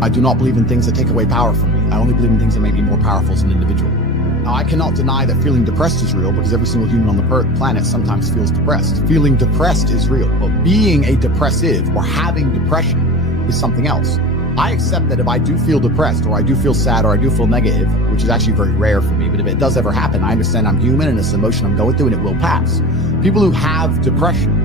I do not believe in things that take away power from me. I only believe in things that make me more powerful as an individual. Now, I cannot deny that feeling depressed is real because every single human on the planet sometimes feels depressed. Feeling depressed is real, but being a depressive or having depression is something else. I accept that if I do feel depressed or I do feel sad or I do feel negative, which is actually very rare for me, but if it does ever happen, I understand I'm human and it's an emotion I'm going through and it will pass. People who have depression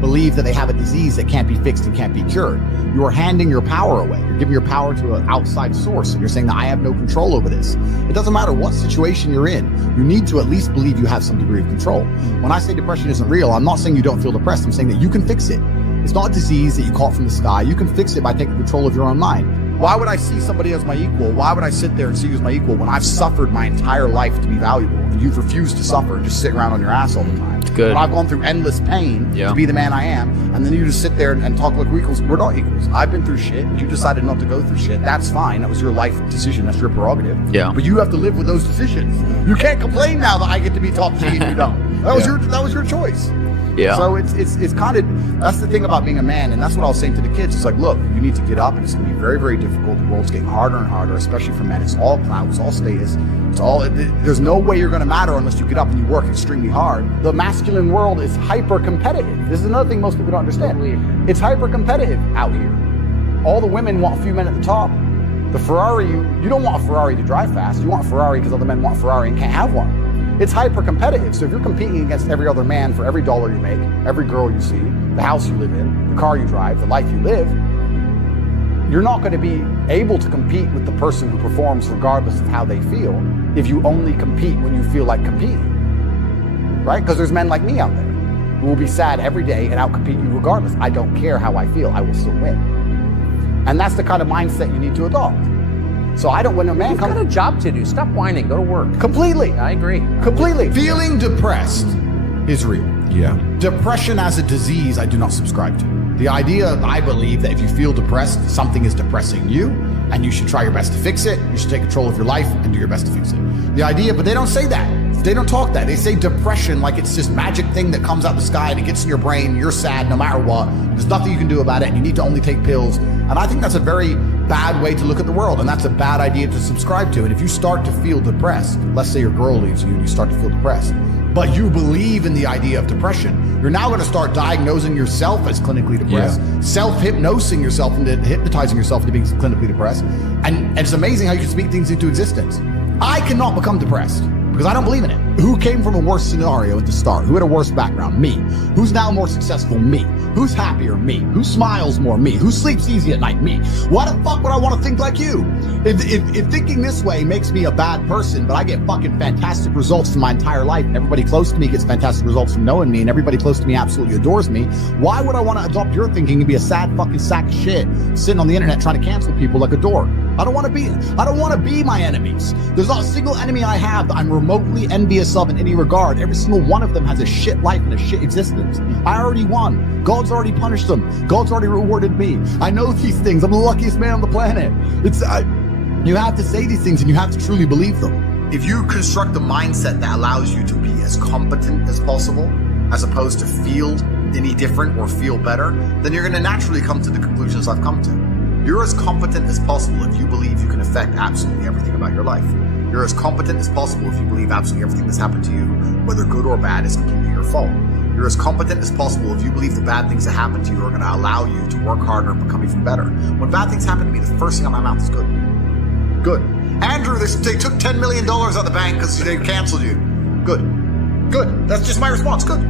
believe that they have a disease that can't be fixed and can't be cured. You are handing your power away. You're giving your power to an outside source and you're saying that I have no control over this. It doesn't matter what situation you're in. You need to at least believe you have some degree of control. When I say depression isn't real, I'm not saying you don't feel depressed. I'm saying that you can fix it. It's not a disease that you caught from the sky. You can fix it by taking control of your own mind. Why would I see somebody as my equal? Why would I sit there and see you as my equal when I've suffered my entire life to be valuable and you've refused to suffer and just sit around on your ass all the time? Good. When I've gone through endless pain to be the man I am, and then you just sit there and talk like we're equals. We're not equals. I've been through shit. You decided not to go through shit. That's fine. That was your life decision. That's your prerogative. Yeah. But you have to live with those decisions. You can't complain now that I get to be top G and you don't. That was your choice. Yeah. So it's kind of, that's the thing about being a man, and that's what I was saying to the kids. It's like, look, you need to get up, and it's going to be very, very difficult. The world's getting harder and harder, especially for men. It's all clout, it's all status, there's no way you're going to matter unless you get up and you work extremely hard. The masculine world is hyper competitive. This is another thing most people don't understand. It's hyper competitive out here. All the women want a few men at the top. The Ferrari, you don't want a Ferrari to drive fast. You want a Ferrari because other men want a Ferrari and can't have one. It's hyper competitive. So if you're competing against every other man for every dollar you make, every girl you see, the house you live in, the car you drive, the life you live, you're not going to be able to compete with the person who performs regardless of how they feel if you only compete when you feel like competing, right? Because there's men like me out there who will be sad every day and outcompete you regardless. I don't care how I feel. I will still win. And that's the kind of mindset you need to adopt. So I don't, when a man You've got a job to do. Stop whining. Go to work. Completely. I agree. Completely. Feeling depressed is real. Yeah. Depression as a disease, I do not subscribe to. The idea, I believe, that if you feel depressed, something is depressing you, and you should try your best to fix it. You should take control of your life and do your best to fix it. The idea, but they don't say that. They don't talk that. They say depression like it's this magic thing that comes out the sky and it gets in your brain. You're sad no matter what. There's nothing you can do about it, and you need to only take pills. And I think that's a very bad way to look at the world, and that's a bad idea to subscribe to. And if you start to feel depressed, let's say your girl leaves you and you start to feel depressed, but you believe in the idea of depression, you're now going to start diagnosing yourself as clinically depressed, self-hypnosing yourself into hypnotizing yourself into being clinically depressed. And it's amazing how you can speak things into existence. I cannot become depressed because I don't believe in it. Who came from a worse scenario at the start? Who had a worse background? Me. Who's now more successful? Me. Who's happier? Me. Who smiles more? Me. Who sleeps easy at night? Me. Why the fuck would I want to think like you? If thinking this way makes me a bad person, but I get fucking fantastic results from my entire life, and everybody close to me gets fantastic results from knowing me, and everybody close to me absolutely adores me, why would I want to adopt your thinking and be a sad fucking sack of shit sitting on the internet trying to cancel people like a dork? I don't want to be my enemies. There's not a single enemy I have that I'm remotely envious of in any regard. Every single one of them has a shit life and a shit existence. I already won. God's already punished them. God's already rewarded me. I know these things. I'm the luckiest man on the planet. You have to say these things and you have to truly believe them. If you construct a mindset that allows you to be as competent as possible, as opposed to feel any different or feel better, then you're going to naturally come to the conclusions I've come to. You're as competent as possible if you believe you can affect absolutely everything about your life. You're as competent as possible if you believe absolutely everything that's happened to you, whether good or bad, is completely your fault. You're as competent as possible if you believe the bad things that happen to you are going to allow you to work harder and become even better. When bad things happen to me, the first thing out of my mouth is good. Good. Andrew, they took $10 million out of the bank because they canceled you. Good. Good. That's just my response. Good.